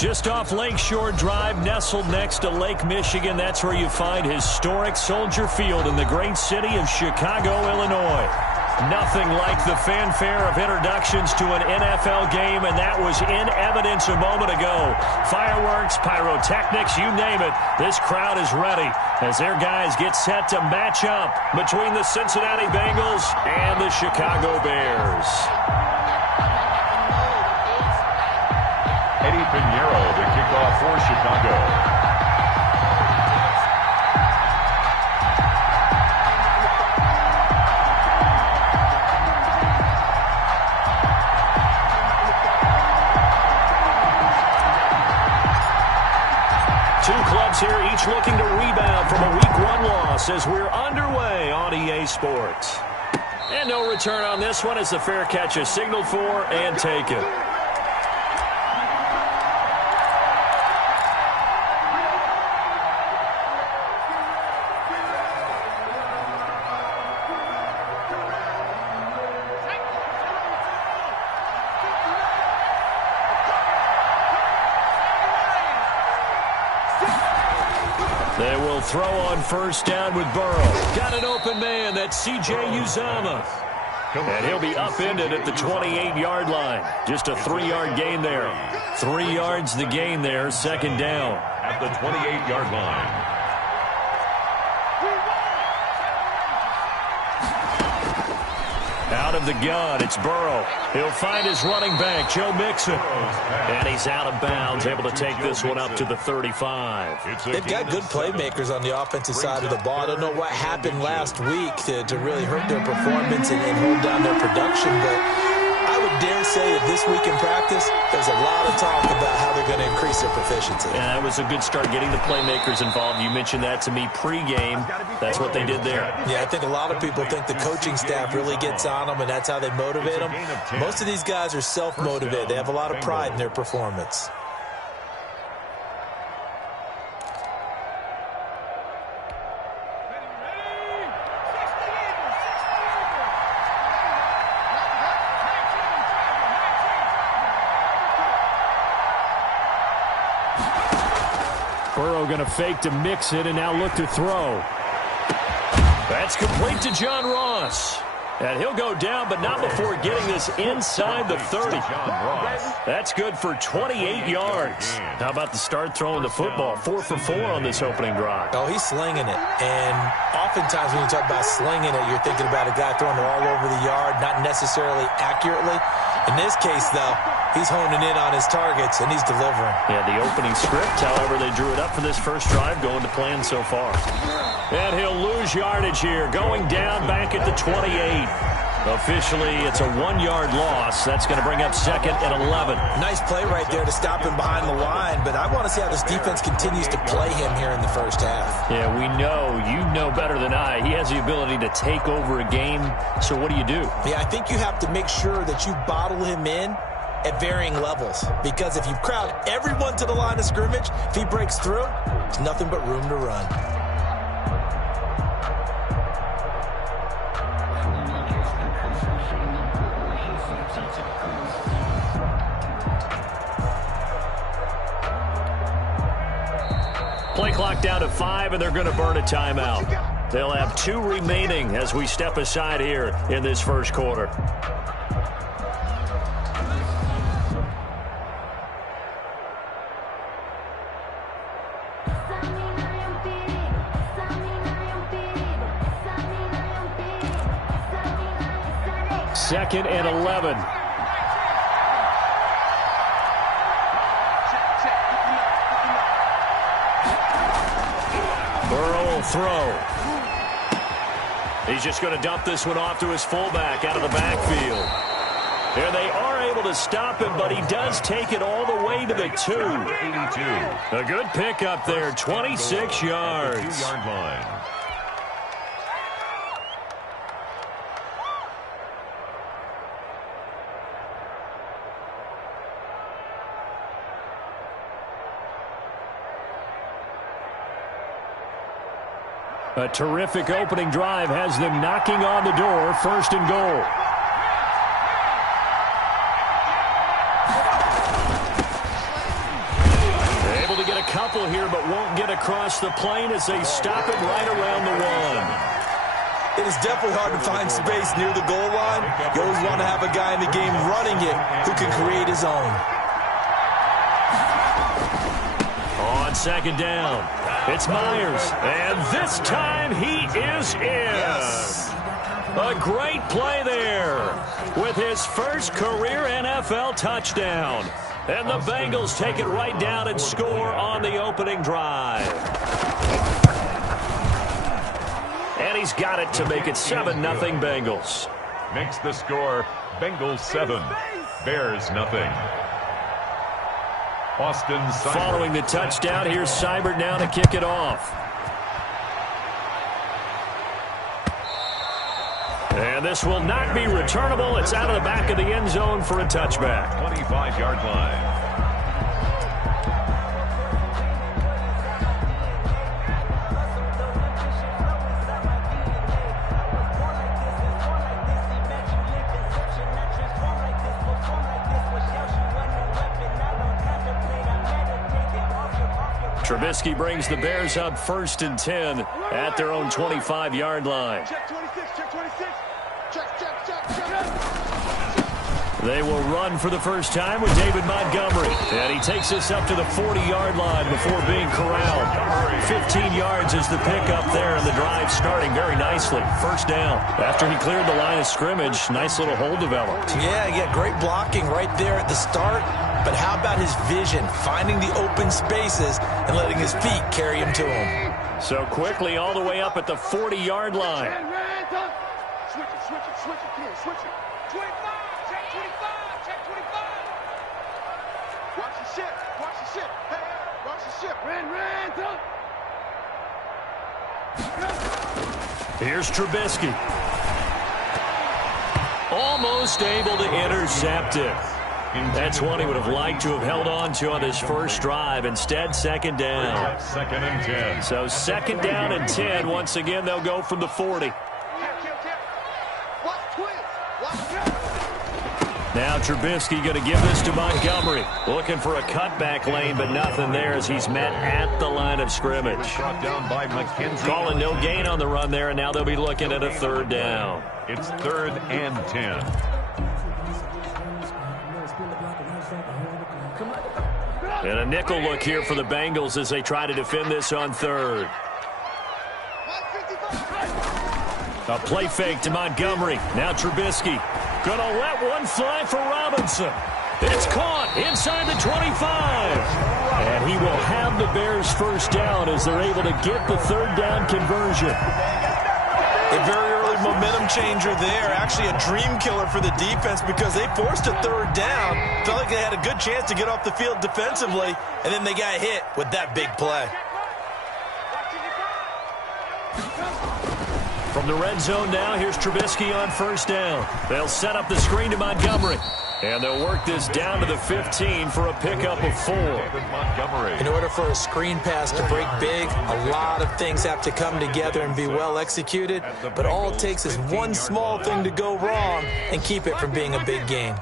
Just off Lakeshore Drive, nestled next to Lake Michigan. That's where you find historic Soldier Field in the great city of Chicago, Illinois. Nothing like the fanfare of introductions to an NFL game, and that was in evidence a moment ago. Fireworks, pyrotechnics, you name it. This crowd is ready as their guys get set to match up between the Cincinnati Bengals and the Chicago Bears. Eddie Pinheiro to kick off for Chicago. Two clubs here, each looking to rebound from a Week 1 loss as we're underway on EA Sports. And no return on this one as the fair catch is signaled for and taken. They will throw on first down with Burrow. Got an open man. That's C.J. Uzomah. And he'll be upended at the 28-yard line. Just a 3-yard gain there. 3 yards the gain there, second down. At the 28-yard line. Out of the gun, it's Burrow. He'll find his running back, Joe Mixon. And he's out of bounds, able to take this one up to the 35. They've got good playmakers on the offensive side of the ball. I don't know what happened last week to really hurt their performance and hold down their production, but I would dare say that this week in practice, there's a lot of talk about how they're going to increase their proficiency. Yeah, that was a good start getting the playmakers involved. You mentioned that to me pregame. That's what they did there. Yeah, I think a lot of people think the coaching staff really gets on them, and that's how they motivate them. Most of these guys are self-motivated. They have a lot of pride in their performance. Burrow going to fake to mix it and now look to throw. That's complete to John Ross. And he'll go down, but not before getting this inside the 30. That's good for 28 yards. How about the start throwing the football? 4 for 4 on this opening drive. Oh, he's slinging it. And oftentimes when you talk about slinging it, you're thinking about a guy throwing it all over the yard, not necessarily accurately. In this case, though, he's honing in on his targets, and he's delivering. Yeah, the opening script, however, they drew it up for this first drive, going to plan so far. And he'll lose yardage here, going down back at the 28. Officially, it's a 1-yard loss. That's going to bring up second and 11. Nice play right there to stop him behind the line, but I want to see how this defense continues to play him here in the first half. Yeah, we know, you know better than I, he has the ability to take over a game. So what do you do? Yeah, I think you have to make sure that you bottle him in at varying levels, because if you crowd everyone to the line of scrimmage, if he breaks through, there's nothing but room to run. Play clock down to 5, and they're going to burn a timeout. They'll have 2 remaining as we step aside here in this first quarter. Second and 11. Burrow will throw. He's just going to dump this one off to his fullback out of the backfield. Here they are able to stop him, but he does take it all the way to the 2. A good pickup there, 26 yards. 2-yard line. A terrific opening drive has them knocking on the door, first and goal. couple here, but won't get across the plane as they stop it right around the 1. It is definitely hard to find space near the goal line. You always want to have a guy in the game running it who can create his own. On second down, it's Myers, and this time he is in. Yes. A great play there with his first career NFL touchdown. And the Bengals take it right down and score on the opening drive. And he's got it to make it 7-0 Bengals. Makes the score Bengals 7, Bears nothing. Austin Seibert. Following the touchdown, here's Seibert now to kick it off. And this will not be returnable. It's out of the back of the end zone for a touchback. 25-yard line. Trubisky brings the Bears up 1st and 10 at their own 25-yard line. Check 26, check 26. Check. They will run for the first time with David Montgomery. And he takes this up to the 40-yard line before being corralled. 15 yards is the pickup there, and the drive starting very nicely. First down. After he cleared the line of scrimmage, nice little hole developed. Yeah, great blocking right there at the start. But how about his vision, finding the open spaces and letting his feet carry him to him? So quickly all the way up at the 40-yard line. Switch it, kid, switch it. 25, check 25, check 25. Watch the ship, hey, watch the ship. Ran, Here's Trubisky. Almost able to intercept it. That's one he would have liked to have held on to on his first drive. Instead, second down. 2nd and 10. So 2nd down and 10. Once again, they'll go from the 40. Now Trubisky going to give this to Montgomery. Looking for a cutback lane, but nothing there as he's met at the line of scrimmage. Brought down by McKenzie. Calling no gain on the run there, and now they'll be looking at a 3rd down. It's 3rd and 10. And a nickel look here for the Bengals as they try to defend this on 3rd. A play fake to Montgomery. Now Trubisky gonna let one fly for Robinson. It's caught inside the 25. And he will have the Bears first down as they're able to get the 3rd down conversion. A very early momentum changer there. Actually a dream killer for the defense because they forced a 3rd down. Felt like they had a good chance to get off the field defensively, and then they got hit with that big play. From the red zone now, here's Trubisky on 1st down. They'll set up the screen to Montgomery. And they'll work this down to the 15 for a pickup of 4. In order for a screen pass to break big, a lot of things have to come together and be well executed. But all it takes is one small thing to go wrong and keep it from being a big game.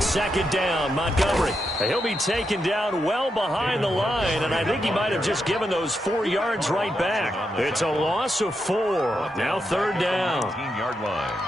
Second down, Montgomery. He'll be taken down well behind the line, and I think he might have just given those 4 yards right back. It's a loss of 4. Now 3rd down. 18-yard line.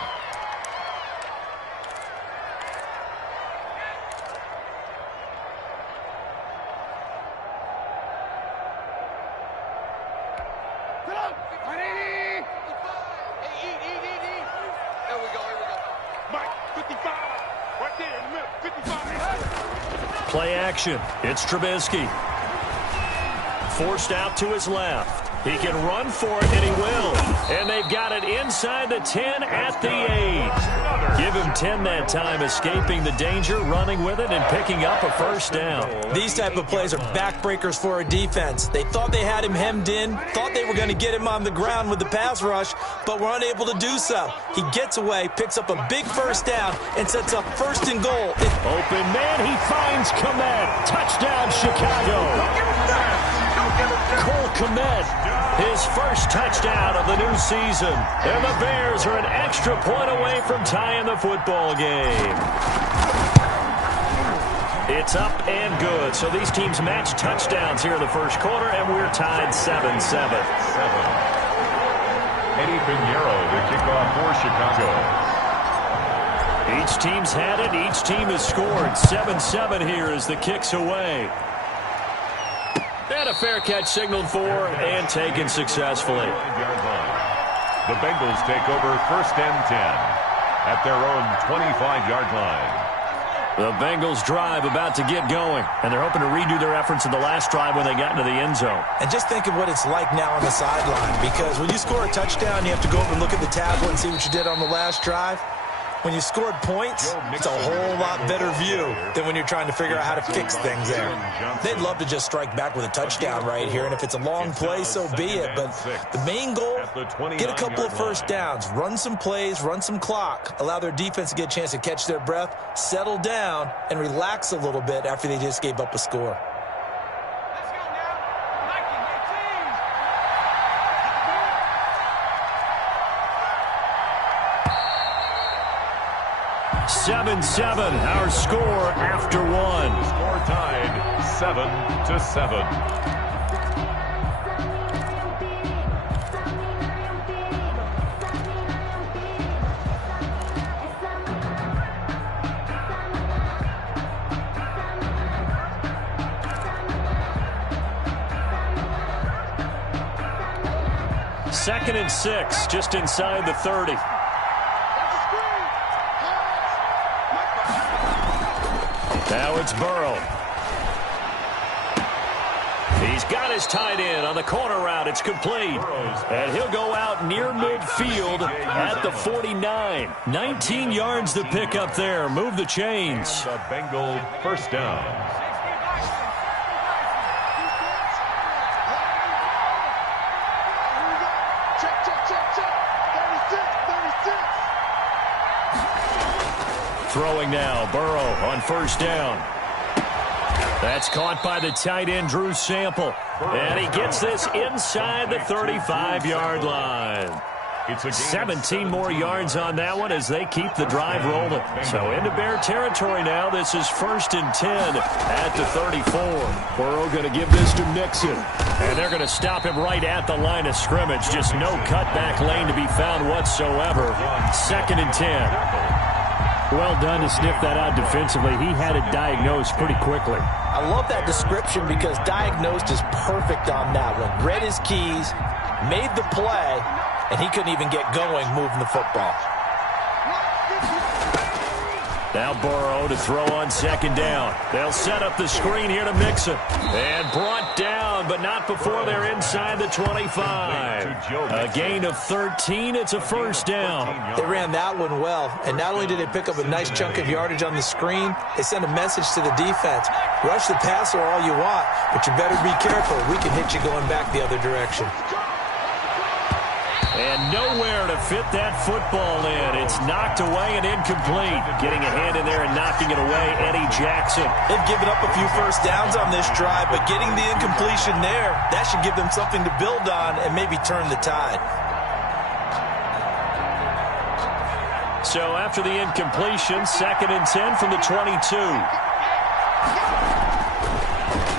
Play action. It's Trubisky. Forced out to his left. He can run for it, and he will. And they've got it inside the 10 at the 8. Give him 10 that time, escaping the danger, running with it, and picking up a first down. These type of plays are backbreakers for a defense. They thought they had him hemmed in, thought they were going to get him on the ground with the pass rush, but were unable to do so. He gets away, picks up a big first down, and sets up 1st and goal. Open man, he finds Komet. Touchdown, Chicago. Cole Kmet, his first touchdown of the new season. And the Bears are an extra point away from tying the football game. It's up and good. So these teams match touchdowns here in the first quarter, and we're tied 7-7. Eddie Pinheiro, the kickoff for Chicago. Each team's had it. Each team has scored. 7-7 here as the kick's away. And a fair catch signaled for and taken successfully. The Bengals take over 1st and 10 at their own 25-yard line. The Bengals drive about to get going, and they're hoping to redo their efforts in the last drive when they got into the end zone. And just think of what it's like now on the sideline, because when you score a touchdown, you have to go over and look at the tablet and see what you did on the last drive. When you scored points, it's a whole lot better view than when you're trying to figure out how to fix things there. They'd love to just strike back with a touchdown right here, and if it's a long play, so be it. But the main goal, get a couple of first downs, run some plays, run some clock, allow their defense to get a chance to catch their breath, settle down, and relax a little bit after they just gave up a score. 7-7, our score after one. Score tied 7-7. Second and 6, just inside the 30. Now it's Burrow. He's got his tight end on the corner route. It's complete. And he'll go out near midfield at the 49. 19 yards to pick up there. Move the chains. The Bengal first down. Throwing now, Burrow on first down. That's caught by the tight end, Drew Sample. And he gets this inside the 35-yard line. 17 more yards on that one as they keep the drive rolling. So into Bear territory now. This is 1st and 10 at the 34. Burrow going to give this to Mixon. And they're going to stop him right at the line of scrimmage. Just no cutback lane to be found whatsoever. 2nd and 10. Well done to sniff that out defensively. He had it diagnosed pretty quickly. I love that description because diagnosed is perfect on that one. Read his keys, made the play, and he couldn't even get going moving the football. Now Burrow to throw on 2nd down. They'll set up the screen here to Mixon. And brought down, but not before they're inside the 25. A gain of 13. It's a first down. They ran that one well. And not only did they pick up a nice chunk of yardage on the screen, they sent a message to the defense. Rush the passer all you want, but you better be careful. We can hit you going back the other direction. And nowhere to fit that football in. It's knocked away and incomplete. Getting a hand in there and knocking it away, Eddie Jackson. They've given up a few first downs on this drive, but getting the incompletion there, that should give them something to build on and maybe turn the tide. So after the incompletion, 2nd and 10 from the 22.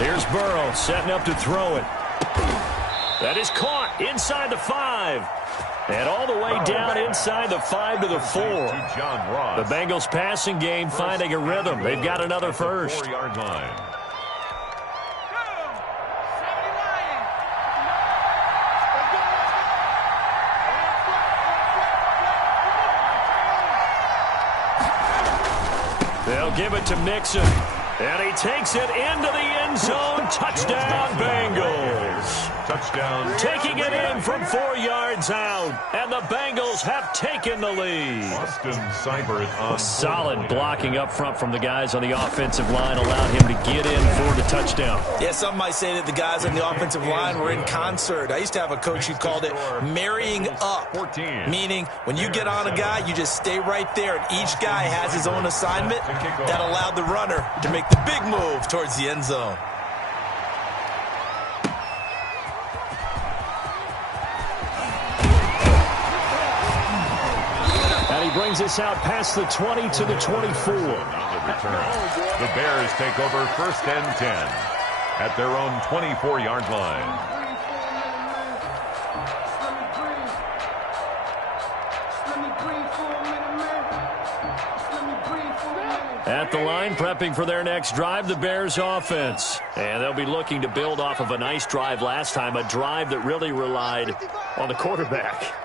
Here's Burrow setting up to throw it. That is caught inside the 5. And all the way down inside the 5 to the 4. The Bengals passing game finding a rhythm. They've got another first. 4-yard line. They'll give it to Mixon. And he takes it into the end zone. Touchdown, Bengals. Touchdown. Taking it in from 4 yards out. And the Bengals have taken the lead. Austin Seibert on solid blocking up front from the guys on the offensive line allowed him to get in for the touchdown. Yeah, some might say that the guys on the offensive line were in concert. I used to have a coach who called it marrying up, meaning when you get on a guy, you just stay right there, and each guy has his own assignment that allowed the runner to make the big move towards the end zone. brings us out past the 20 to the 24. On the return, the Bears take over 1st and 10 at their own 24-yard line. At the line, prepping for their next drive, the Bears offense. And they'll be looking to build off of a nice drive last time, a drive that really relied on the quarterback.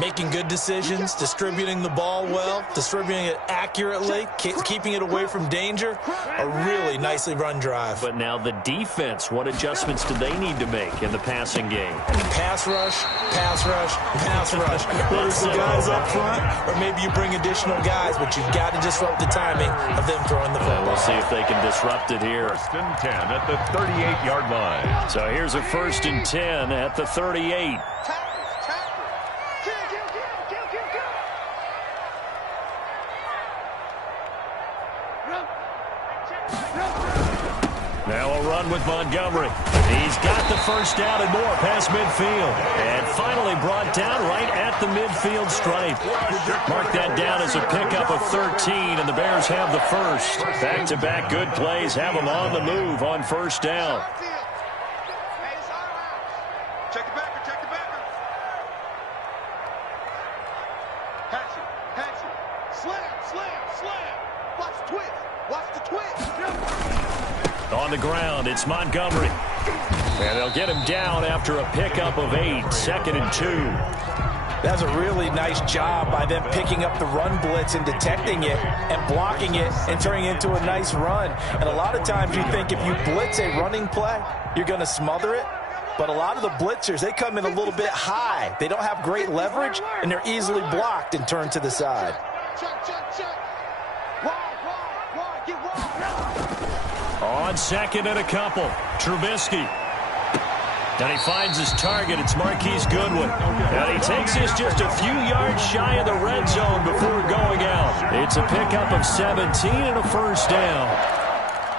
Making good decisions, distributing the ball well, distributing it accurately, keeping it away from danger. A really nicely run drive. But now the defense, what adjustments do they need to make in the passing game? Pass rush, pass rush, pass rush. Whether it's the guys up front or maybe you bring additional guys, but you've got to disrupt the timing of them throwing the football. We'll see if they can disrupt it here. 1st and 10 at the 38-yard line. So here's a 1st and 10 at the 38. Now a run with Montgomery. He's got the first down and more past midfield. And finally brought down right at the midfield stripe. Mark that down as a pickup of 13, and the Bears have the first. Back-to-back good plays have them on the move on 1st down. Check the backer, check the backer. Hatch it. Slam. Watch the twist. Watch the twist. On the ground, it's Montgomery. And they'll get him down after a pickup of 8, 2nd and 2. That's a really nice job by them picking up the run blitz and detecting it and blocking it and turning it into a nice run. And a lot of times you think if you blitz a running play, you're going to smother it. But a lot of the blitzers, they come in a little bit high. They don't have great leverage, and they're easily blocked and turned to the side. Check. Wide. Get wide. On 2nd and a couple, Trubisky. And he finds his target. It's Marquise Goodwin. And he takes this just a few yards shy of the red zone before going out. It's a pickup of 17 and a 1st down.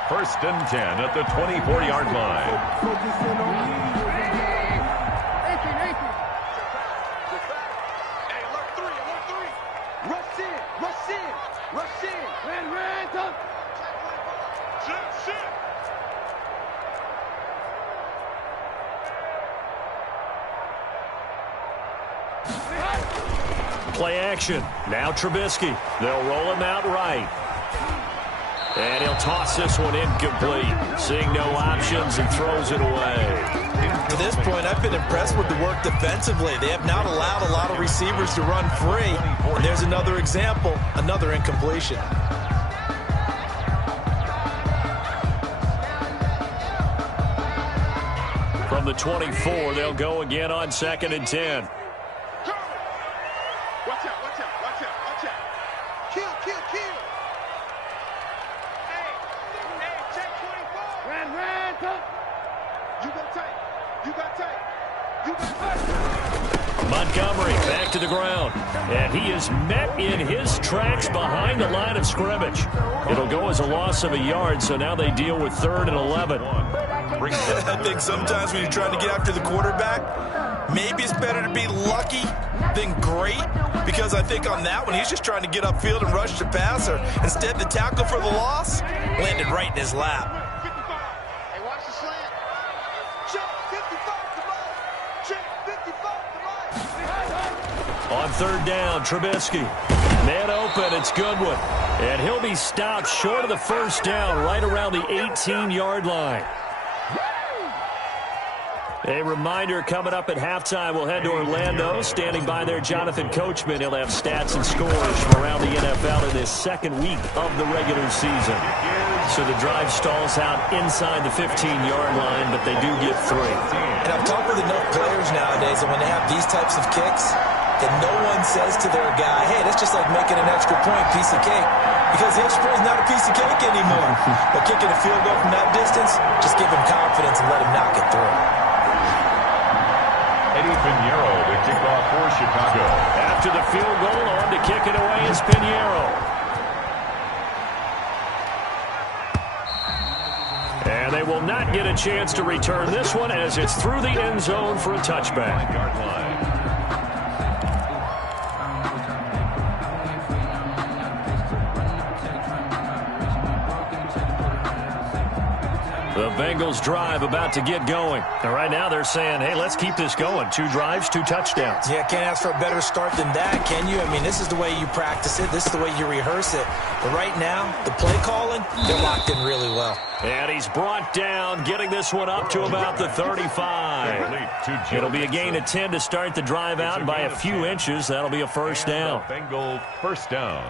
1st and 10 at the 24-yard line. Rush in. Ran. Shit. Play action. Now Trubisky. They'll roll him out right. And he'll toss this one incomplete. Seeing no options and throws it away. To this point, I've been impressed with the work defensively. They have not allowed a lot of receivers to run free. And there's another example, another incompletion. From the 24, they'll go again on 2nd and 10. Watch out. Kill. Hey, check 25. Ran. You got tight. Montgomery back to the ground. And he is met in his tracks behind the line of scrimmage. It'll go as a loss of a yard, so now they deal with 3rd and 11. I think sometimes when you're trying to get after the quarterback, maybe it's better to be lucky than great, because I think on that one, he's just trying to get upfield and rush the passer. Instead, the tackle for the loss landed right in his lap. 55. Hey, watch the slant. Check 55 to right. Check 55 to right. On 3rd down, Trubisky. Man open, it's Goodwin. And he'll be stopped short of the 1st down right around the 18-yard line. A reminder, coming up at halftime, we'll head to Orlando. Standing by there, Jonathan Coachman. He'll have stats and scores from around the NFL in this 2nd week of the regular season. So the drive stalls out inside the 15-yard line, but they do get 3. And I've talked with enough players nowadays that when they have these types of kicks, that no one says to their guy, hey, that's just like making an extra point, piece of cake. Because the extra point is not a piece of cake anymore. But kicking a field goal from that distance, just give him confidence and let him knock it through. Eddie Pinheiro, the kickoff for Chicago. After the field goal, on to kick it away is Pinheiro. And they will not get a chance to return this one as it's through the end zone for a touchback. The Bengals drive about to get going. And right now they're saying, hey, let's keep this going. 2 drives, 2 touchdowns. Yeah, can't ask for a better start than that, can you? I mean, this is the way you practice it. This is the way you rehearse it. But right now, the play calling, they're locked in really well. And he's brought down, getting this one up to about the 35. It'll be a gain of 10 to start the drive out, and by a few inches, that'll be a first down. Bengal first down.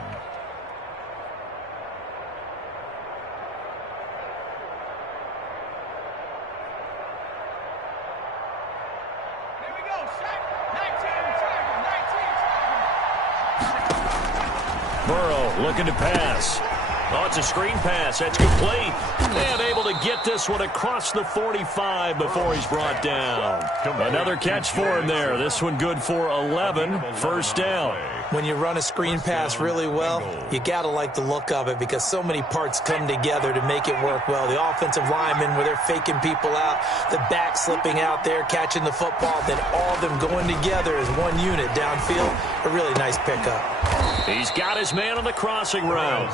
Burrow looking to pass. Oh, it's a screen pass. That's complete. And able to get this one across the 45 before he's brought down. Another catch for him there. This one good for 11. First down. When you run a screen pass really well, you got to like the look of it because so many parts come together to make it work well. The offensive linemen, where they're faking people out, the back slipping out there, catching the football, then all of them going together as one unit downfield. A really nice pickup. He's got his man on the crossing route.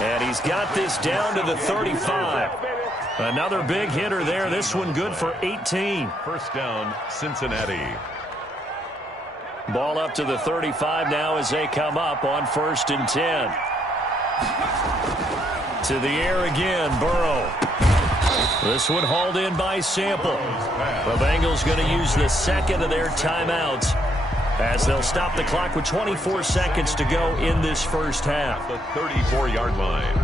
And he's got this down to the 35. Another big hitter there. This one good for 18. First down, Cincinnati. Ball up to the 35 now as they come up on 1st and 10. To the air again, Burrow. This one hauled in by Sample. The Bengals going to use the second of their timeouts as they'll stop the clock with 24 seconds to go in this first half. The 34-yard line.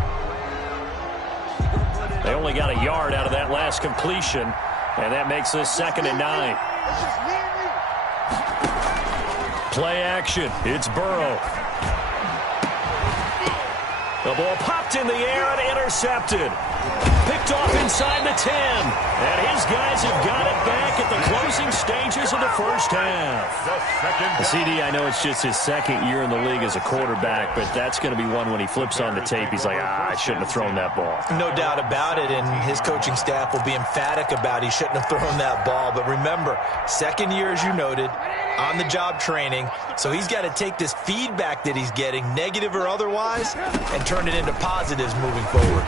They only got a yard out of that last completion, and that makes this 2nd and 9. Play action. It's Burrow. The ball popped in the air and intercepted. Picked off inside the 10. And his guys have got it back at the closing stages of the first half. CD, I know it's just his 2nd year in the league as a quarterback, but that's going to be one when he flips on the tape. He's like, I shouldn't have thrown that ball. No doubt about it, and his coaching staff will be emphatic about he shouldn't have thrown that ball. But remember, 2nd year, as you noted, on-the-job training, so he's got to take this feedback that he's getting, negative or otherwise, and turn it into positives moving forward.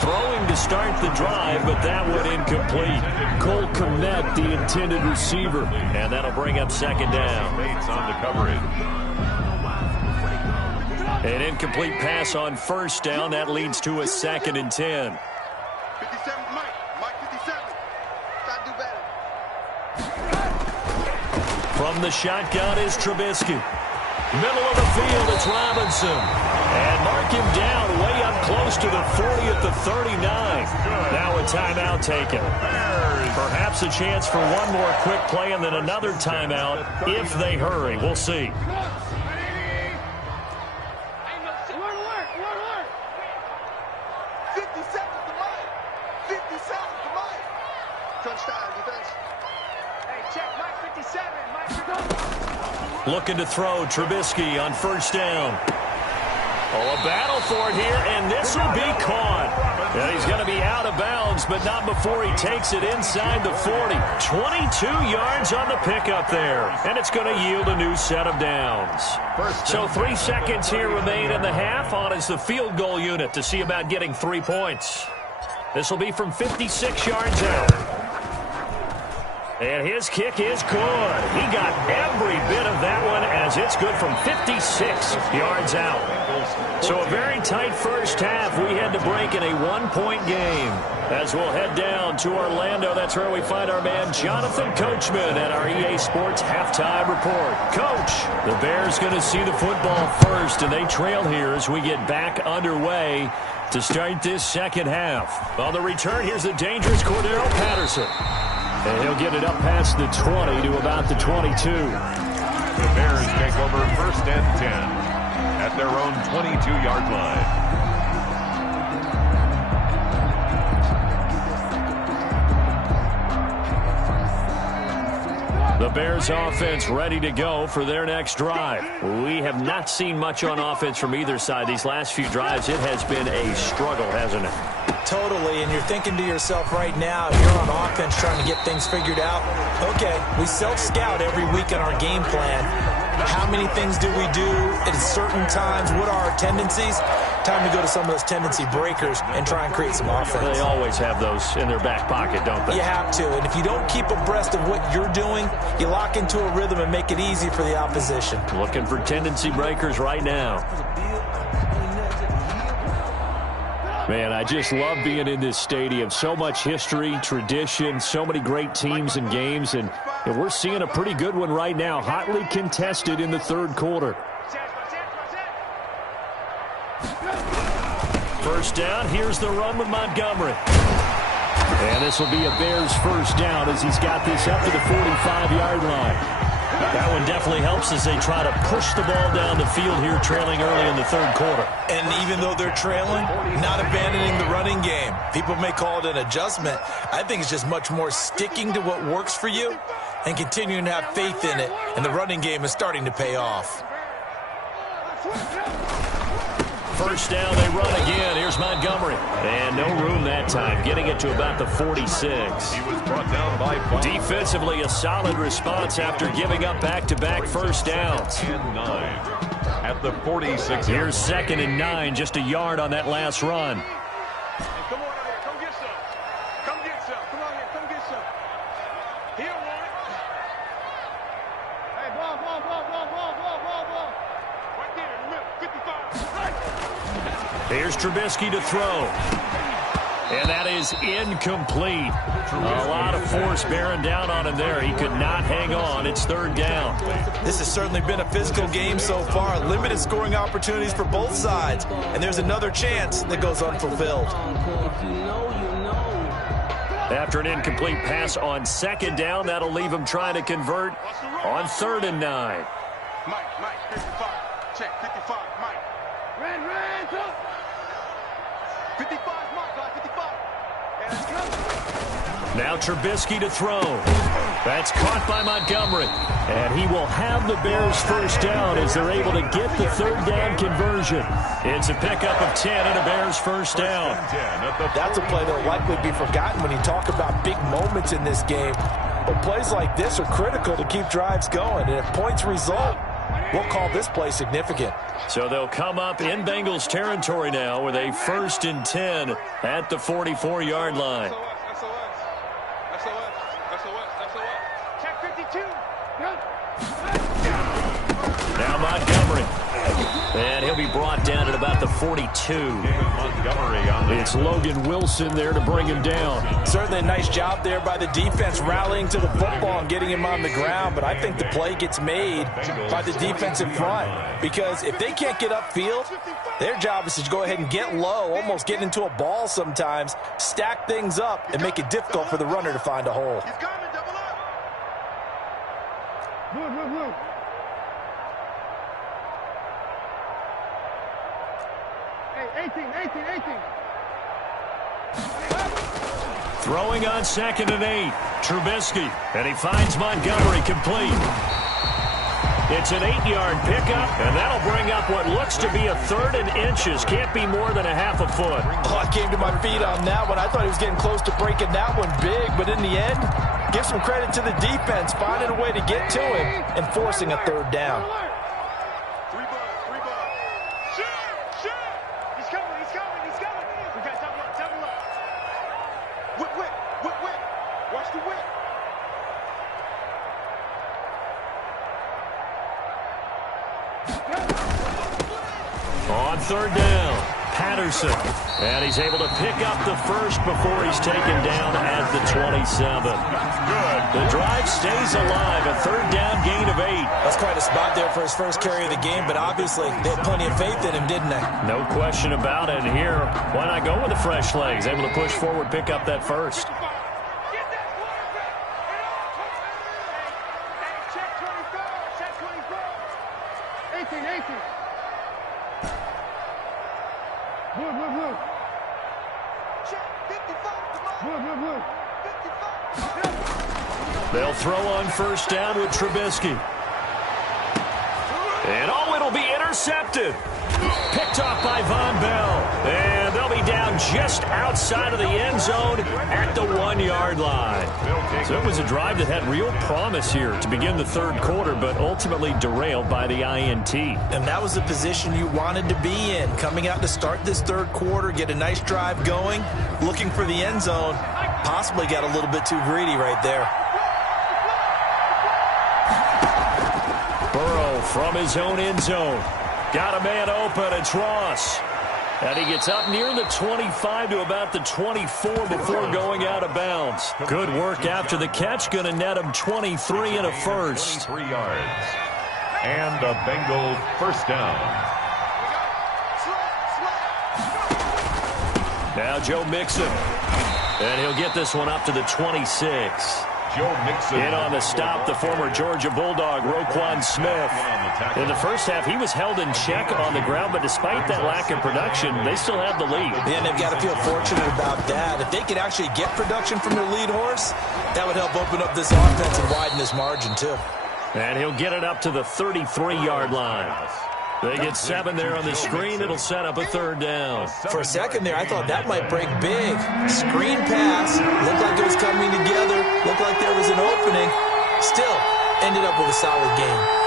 Throwing to start the drive, but that one incomplete. Cole Kmet, the intended receiver, and that'll bring up 2nd down. Bates on the coverage. An incomplete pass on 1st down. That leads to a 2nd and 10. 57, Mike 57. Got to do better. From the shotgun is Trubisky. Middle of the field, it's Robinson. And mark him down way up close to the 40 at the 39. Now a timeout taken. Perhaps a chance for one more quick play and then another timeout if they hurry. We'll see. 50 seconds to Mike. 50 seconds to Mike. Touchdown defense. Hey, check Mike 57. Mike, looking to throw. Trubisky on 1st down. Oh, a battle for it here, and this will be caught. And he's going to be out of bounds, but not before he takes it inside the 40. 22 yards on the pickup there, and it's going to yield a new set of downs. So 3 seconds here remain in the half. On is the field goal unit to see about getting 3 points. This will be from 56 yards out. And his kick is good. He got every bit of that one as it's good from 56 yards out. So a very tight first half. We had to break in a 1-point game. As we'll head down to Orlando, that's where we find our man Jonathan Coachman at our EA Sports Halftime Report. Coach, the Bears going to see the football first, and they trail here as we get back underway to start this second half. On the return, here's the dangerous Cordero Patterson. And he'll get it up past the 20 to about the 22. The Bears take over 1st and 10 at their own 22-yard line. The Bears offense ready to go for their next drive. We have not seen much on offense from either side. These last few drives, it has been a struggle, hasn't it? Totally, and you're thinking to yourself right now, if you're on offense trying to get things figured out, okay, we self-scout every week in our game plan. How many things do we do at certain times? What are our tendencies? Time to go to some of those tendency breakers and try and create some offense. They always have those in their back pocket, don't they? You have to. And if you don't keep abreast of what you're doing, you lock into a rhythm and make it easy for the opposition. Looking for tendency breakers right now. Man, I just love being in this stadium. So much history, tradition, so many great teams and games, and we're seeing a pretty good one right now, hotly contested in the third quarter. First down, here's the run with Montgomery. And this will be a Bears first down as he's got this up to the 45-yard line. That one definitely helps as they try to push the ball down the field here, trailing early in the third quarter. And even though they're trailing, not abandoning the running game. People may call it an adjustment. I think it's just much more sticking to what works for you and continuing to have faith in it. And the running game is starting to pay off. First down, they run again. Here's Montgomery. And no room that time, getting it to about the 46. He was brought down by 5. Defensively, a solid response after giving up back-to-back first downs. And 9 at the 46. Here's 2nd and 9, just a yard on that last run. Come on out here. Come get some. Come get some. Come on here. Come get some. He don't want it. Hey, ball. Right there in the middle. 55. Here's Trubisky to throw. And that is incomplete. A lot of force bearing down on him there. He could not hang on. It's third down. This has certainly been a physical game so far. Limited scoring opportunities for both sides. And there's another chance that goes unfulfilled. After an incomplete pass on 2nd down, that'll leave him trying to convert on 3rd and 9. Mike, 55. Check, 55. Mike. Red, up. 55, Mike, guys, 55. Now Trubisky to throw. That's caught by Montgomery. And he will have the Bears first down as they're able to get the third down conversion. It's a pickup of 10 and a Bears first down. That's a play that will likely be forgotten when you talk about big moments in this game. But plays like this are critical to keep drives going. And if points result, we'll call this play significant. So they'll come up in Bengals territory now with a 1st and 10 at the 44-yard line. Check 52. Now Montgomery. And he'll be brought down at about the 42. Montgomery on the It's Logan Wilson there to bring him down. Certainly a nice job there by the defense rallying to the football and getting him on the ground. But I think the play gets made by the defensive front. Because if they can't get upfield, their job is to go ahead and get low, almost get into a ball sometimes, stack things up, and make it difficult for the runner to find a hole. He's coming, double up. Blue. Hey, 18. Throwing on 2nd and 8. Trubisky. And he finds Montgomery complete. It's an 8-yard pickup, and that'll bring up what looks to be a 3rd and inches. Can't be more than a half a foot. Oh, I came to my feet on that one. I thought he was getting close to breaking that one big, but in the end, give some credit to the defense, finding a way to get to him and forcing a 3rd down. 3 balls. Shoot. He's coming. We got double up. Whip. Watch the whip. On 3rd down, Patterson. And he's able to pick up the first before he's taken down at the 27. Good. The drive stays alive. A 3rd down gain of 8. That's quite a spot there for his first carry of the game, but obviously they had plenty of faith in him, didn't they? No question about it. And here, why not go with the fresh legs? Able to push forward, pick up that first. Get that quarterback. Hey, check 24. 18. Blue. Check 55. Blue. 55. They'll throw on first down with Trubisky. And it'll be intercepted. Picked off by Von Bell. And they'll be down just outside of the end zone at the 1-yard line. So it was a drive that had real promise here to begin the third quarter, but ultimately derailed by the INT. And that was the position you wanted to be in, coming out to start this third quarter, get a nice drive going, looking for the end zone. Possibly got a little bit too greedy right there. Burrow from his own end zone. Got a man open. It's Ross. And he gets up near the 25 to about the 24 before going out of bounds. Good work after the catch. Going to net him 23 and a first. 23 yards. And a Bengal first down. Now Joe Mixon. And he'll get this one up to the 26. Joe Mixon. In on the stop, the former Georgia Bulldog, Roquan Smith. In the first half, he was held in check on the ground, but despite that lack of production, they still have the lead. Yeah, and they've got to feel fortunate about that. If they could actually get production from their lead horse, that would help open up this offense and widen this margin, too. And he'll get it up to the 33-yard line. They get 7 there on the screen. It'll set up a third down. For a second there, I thought that might break big. Screen pass. Looked like it was coming together. Looked like there was an opening. Still, ended up with a solid game.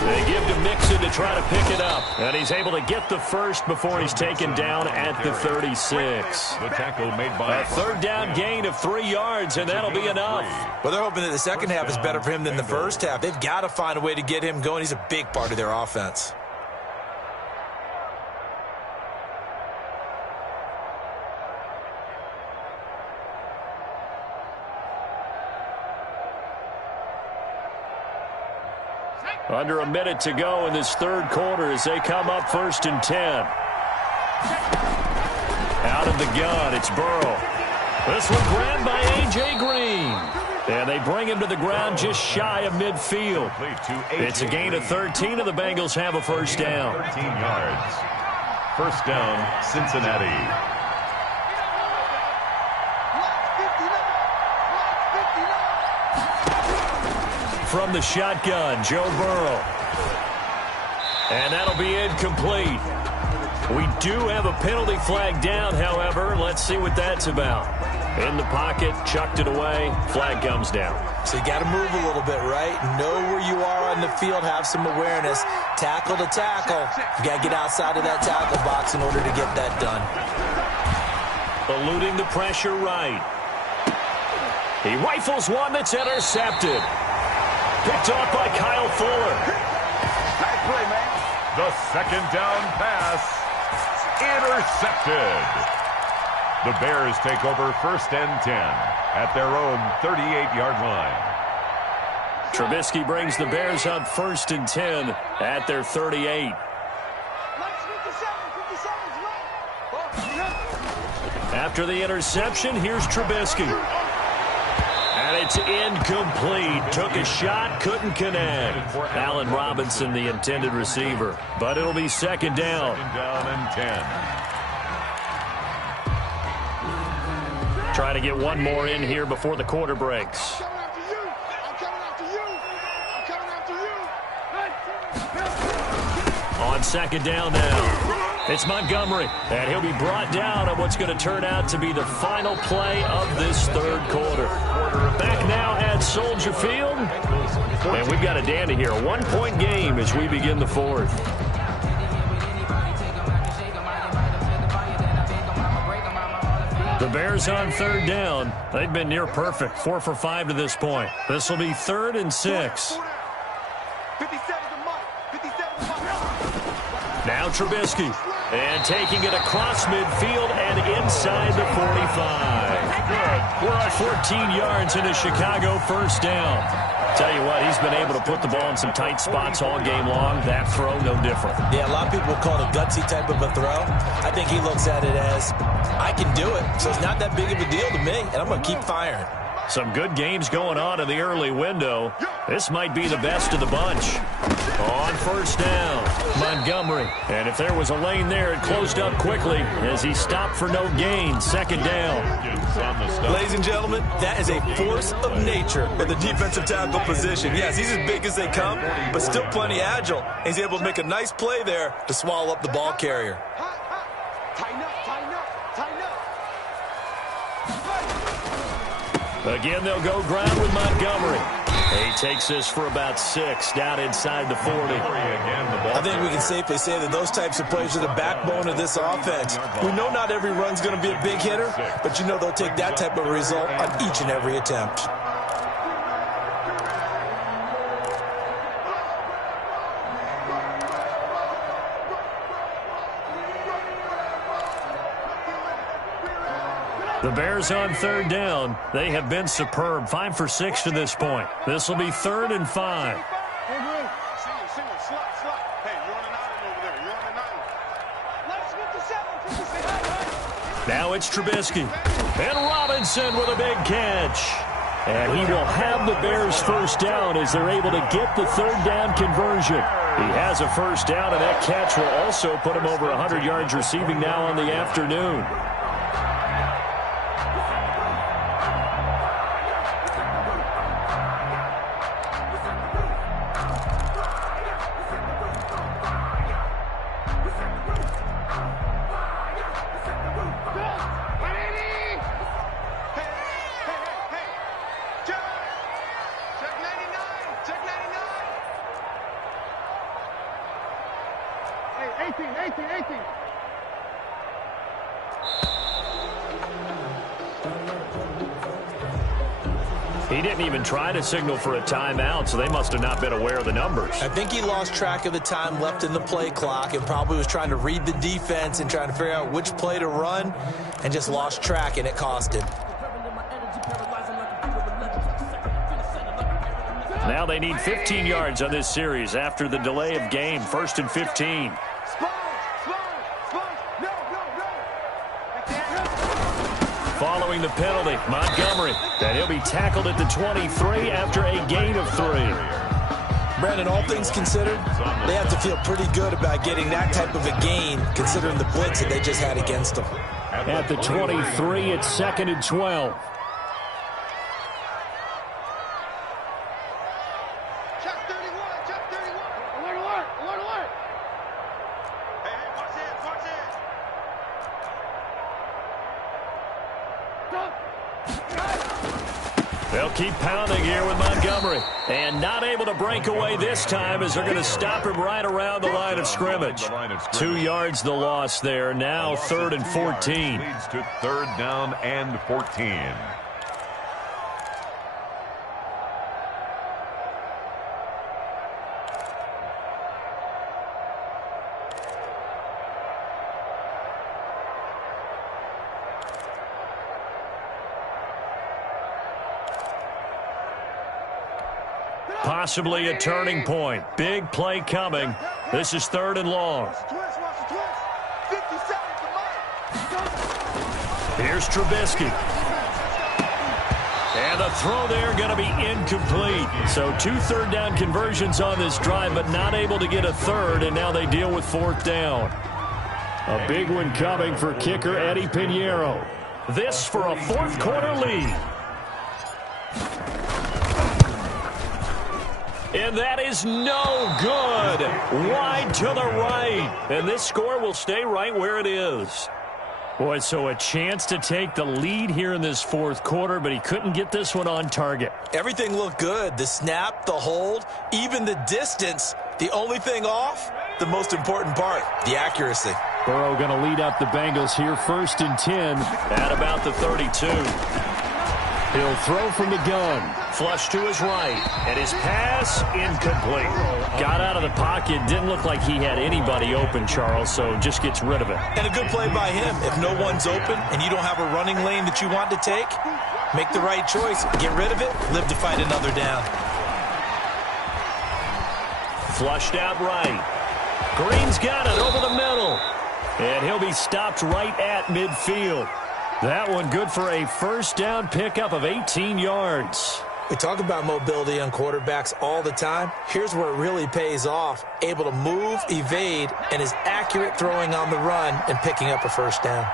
They give to Mixon to try to pick it up. And he's able to get the first before he's taken down at the 36. The tackle made by a third down gain of 3 yards, and that'll be enough. Well, they're hoping that the second half is better for him than the first half. They've got to find a way to get him going. He's a big part of their offense. Under a minute to go in this third quarter as they come up 1st and 10. Out of the gun, it's Burrow. This one grabbed by A.J. Green. And they bring him to the ground just shy of midfield. It's a gain of 13, and the Bengals have a first down. 13 yards. First down, Cincinnati. From the shotgun, Joe Burrow. And that'll be incomplete. We do have a penalty flag down, however. Let's see what that's about. In the pocket, chucked it away, flag comes down. So you got to move a little bit, right? Know where you are on the field, have some awareness. Tackle to tackle. You got to get outside of that tackle box in order to get that done. Eluding the pressure right. He rifles one that's intercepted. Picked off by Kyle Fuller. Nice play, man. The second down pass. Intercepted. The Bears take over 1st and 10 at their own 38-yard line. Trubisky brings the Bears up 1st and 10 at their 38. After the interception, here's Trubisky. And it's incomplete. Took a shot, couldn't connect. Allen Robinson, the intended receiver. But it'll be second down. Second down and 10. Try to get one more in here before the quarter breaks. On second down now, it's Montgomery, and he'll be brought down on what's going to turn out to be the final play of this third quarter. Back now at Soldier Field, and we've got a dandy here, a one-point game as we begin the fourth. The Bears on third down. They've been near perfect, 4 for 5 to this point. This will be 3rd and 6. Now Trubisky, and taking it across midfield and inside the 45. 14 yards in a Chicago first down. Tell you what, he's been able to put the ball in some tight spots all game long. That throw, no different. Yeah, a lot of people call it a gutsy type of a throw. I think he looks at it as, I can do it, so it's not that big of a deal to me, and I'm going to keep firing. Some good games going on in the early window. This might be the best of the bunch. On first down, Montgomery. And if there was a lane there, it closed up quickly as he stopped for no gain. Second down. Ladies and gentlemen, that is a force of nature in the defensive tackle position. Yes, he's as big as they come, but still plenty agile. He's able to make a nice play there to swallow up the ball carrier. Tighten up, tighten up, tighten up. Again, they'll go ground with Montgomery. He takes this for about 6 down inside the 40. I think we can safely say that those types of plays are the backbone of this offense. We know not every run's going to be a big hitter, but you know they'll take that type of result on each and every attempt. The Bears on third down. They have been superb. 5 for 6 to this point. This will be 3rd and 5. Single, slot. Hey, you're on an island over there. You're on an island. Let's get the 7. Now it's Trubisky. And Robinson with a big catch. And he will have the Bears first down as they're able to get the third down conversion. He has a first down, and that catch will also put him over 100 yards receiving now on the afternoon. He didn't even try to signal for a timeout, so they must have not been aware of the numbers. I think he lost track of the time left in the play clock and probably was trying to read the defense and trying to figure out which play to run and just lost track, and it cost him. Now they need 15 yards on this series after the delay of game. 1st and 15. Following the penalty, Montgomery. And he'll be tackled at the 23 after a gain of 3. Brandon, all things considered, they have to feel pretty good about getting that type of a gain considering the blitz that they just had against them. At the 23, it's 2nd and 12. They'll keep pounding here with Montgomery. And not able to break away this time as they're going to stop him right around the line of scrimmage. 2 yards the loss there. Now 3rd and 14. Leads to 3rd down and 14. Possibly a turning point. Big play coming. This is 3rd and long. Here's Trubisky. And the throw there going to be incomplete. So 2 third down conversions on this drive, but not able to get a third, and now they deal with 4th down. A big one coming for kicker Eddie Pinheiro. This for a 4th quarter lead. And that is no good. Wide to the right. And this score will stay right where it is. Boy, so a chance to take the lead here in this 4th quarter, but he couldn't get this one on target. Everything looked good. The snap, the hold, even the distance. The only thing off, the most important part, the accuracy. Burrow going to lead up the Bengals here 1st and 10 at about the 32. He'll throw from the gun. Flush to his right. And his pass incomplete. Got out of the pocket. Didn't look like he had anybody open, Charles, so just gets rid of it. And a good play by him. If no one's open and you don't have a running lane that you want to take, make the right choice. Get rid of it. Live to fight another down. Flushed out right. Green's got it over the middle. And he'll be stopped right at midfield. That one good for a first down pickup of 18 yards. We talk about mobility on quarterbacks all the time. Here's where it really pays off. Able to move, evade, and is accurate throwing on the run and picking up a first down.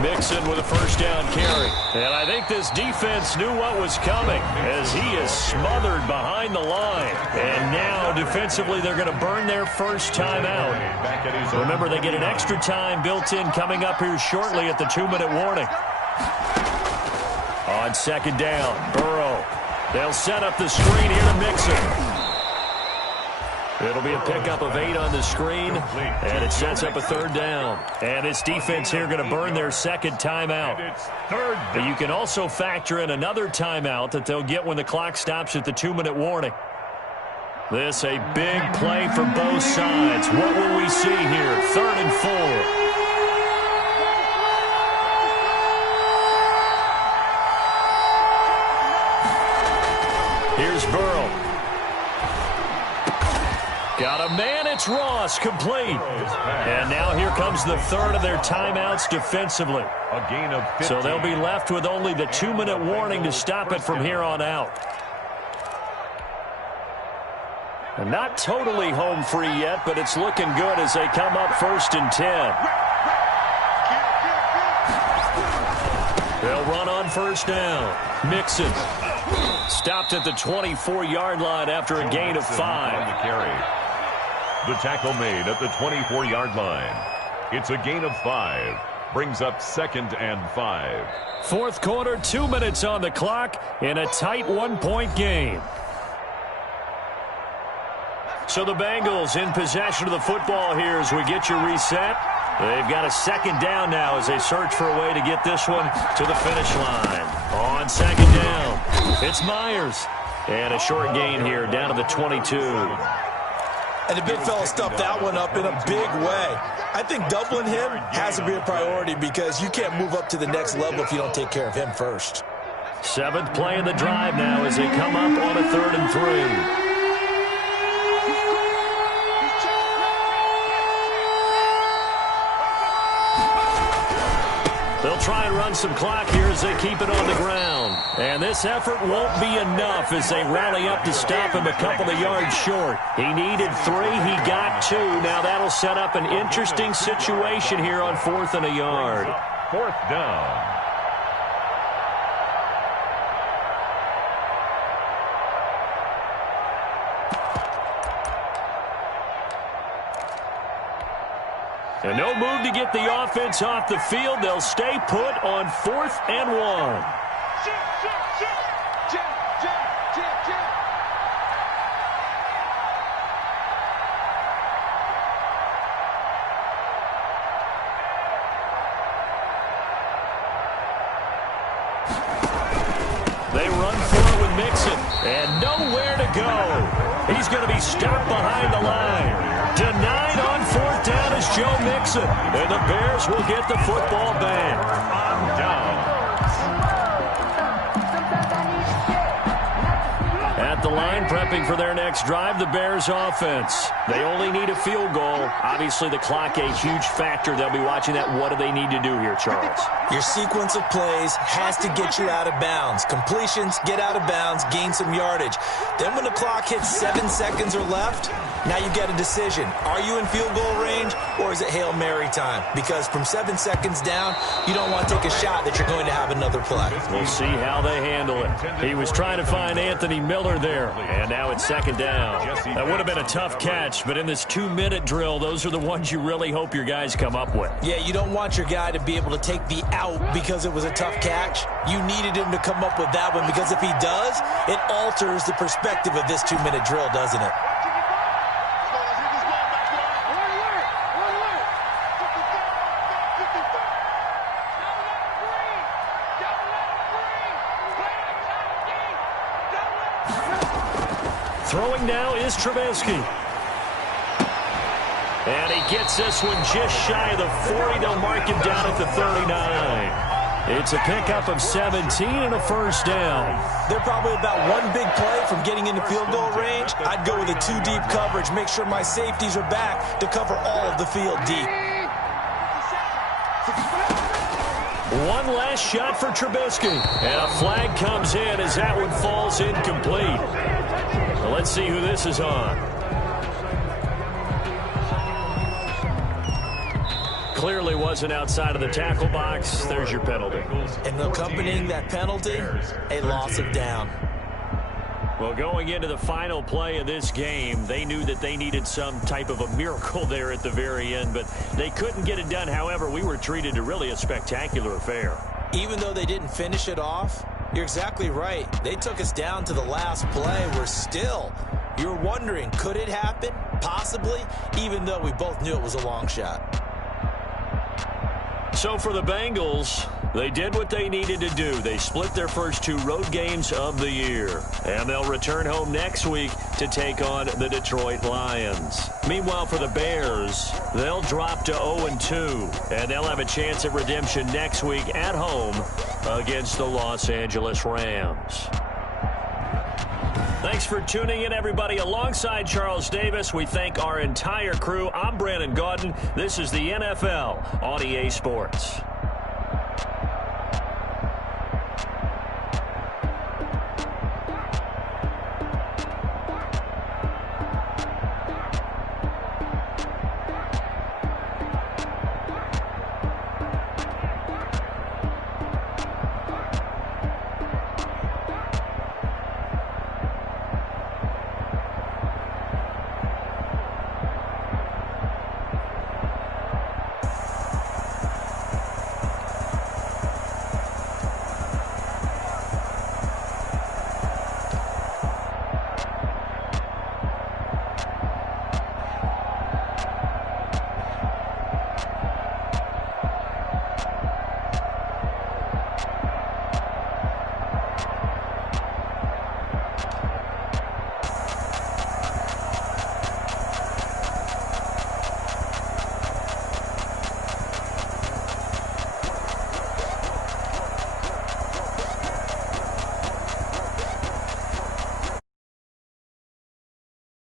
Mixon with a first down carry. And I think this defense knew what was coming as he is smothered behind the line. And now defensively they're going to burn their first time out. Remember, they get an extra time built in coming up here shortly at the 2-minute warning. On second down, Burrow. They'll set up the screen here to Mixon. It'll be a pickup of 8 on the screen, and it sets up a third down. And this defense here going to burn their second timeout. But you can also factor in another timeout that they'll get when the clock stops at the 2-minute warning. This a big play for both sides. What will we see here? 3rd and 4. Here's Burrow. Got a man, it's Ross, complete. And now here comes the third of their timeouts defensively. A gain of 15. So they'll be left with only the 2-minute warning to stop it from here on out. And not totally home free yet, but it's looking good as they come up 1st and 10. They'll run on first down. Mixon stopped at the 24-yard line after a gain of 5. The tackle made at the 24-yard line. It's a gain of 5. Brings up 2nd and 5. Fourth quarter, 2 minutes on the clock in a tight 1-point game. So the Bengals in possession of the football here as we get your reset. They've got a second down now as they search for a way to get this one to the finish line. On second down, it's Myers. And a short gain here down to the 22. And the big fella stuffed that one up in a big way. I think doubling him has to be a priority because you can't move up to the next level if you don't take care of him first. 7th play of the drive now as they come up on a 3rd and 3. They'll try and run some clock here as they keep it on the ground. And this effort won't be enough as they rally up to stop him a couple of yards short. He needed 3. He got 2. Now that'll set up an interesting situation here on 4th and a yard. 4th down. And no move to get the offense off the field. They'll stay put on 4th and 1. They run for it with Mixon. And nowhere to go. He's going to be stopped behind the line. Denied on 4th down is Joe Mixon. And the Bears will get the football back. On down. At the line, prepping for their next drive, the Bears offense. They only need a field goal. Obviously, the clock a huge factor. They'll be watching that. What do they need to do here, Charles? Your sequence of plays has to get you out of bounds. Completions, get out of bounds, gain some yardage. Then when the clock hits 7 seconds or left, now you get a decision. Are you in field goal range or is it Hail Mary time? Because from 7 seconds down, you don't want to take a shot that you're going to have another play. We'll see how they handle it. He was trying to find Anthony Miller there, and now it's second down. That would have been a tough catch, but in this 2-minute drill, those are the ones you really hope your guys come up with. Yeah, you don't want your guy to be able to take the out because it was a tough catch. You needed him to come up with that one because if he does, it alters the perspective of this 2-minute drill, doesn't it? Throwing now is Trubisky. And he gets this one just shy of the 40. They'll mark him down at the 39. It's a pickup of 17 and a first down. They're probably about one big play from getting into field goal range. I'd go with a 2-deep coverage. Make sure my safeties are back to cover all of the field deep. One last shot for Trubisky. And a flag comes in as that one falls incomplete. Well, let's see who this is on. Clearly wasn't outside of the tackle box. There's your penalty. And accompanying that penalty, a loss of down. Well, going into the final play of this game, they knew that they needed some type of a miracle there at the very end, but they couldn't get it done. However, we were treated to really a spectacular affair. Even though they didn't finish it off, you're exactly right. They took us down to the last play. You're wondering, could it happen? Possibly, even though we both knew it was a long shot. So for the Bengals, they did what they needed to do. They split their first 2 road games of the year. And they'll return home next week to take on the Detroit Lions. Meanwhile, for the Bears, they'll drop to 0-2. And they'll have a chance at redemption next week at home against the Los Angeles Rams. Thanks for tuning in, everybody. Alongside Charles Davis, we thank our entire crew. I'm Brandon Gaudin. This is the NFL on EA Sports.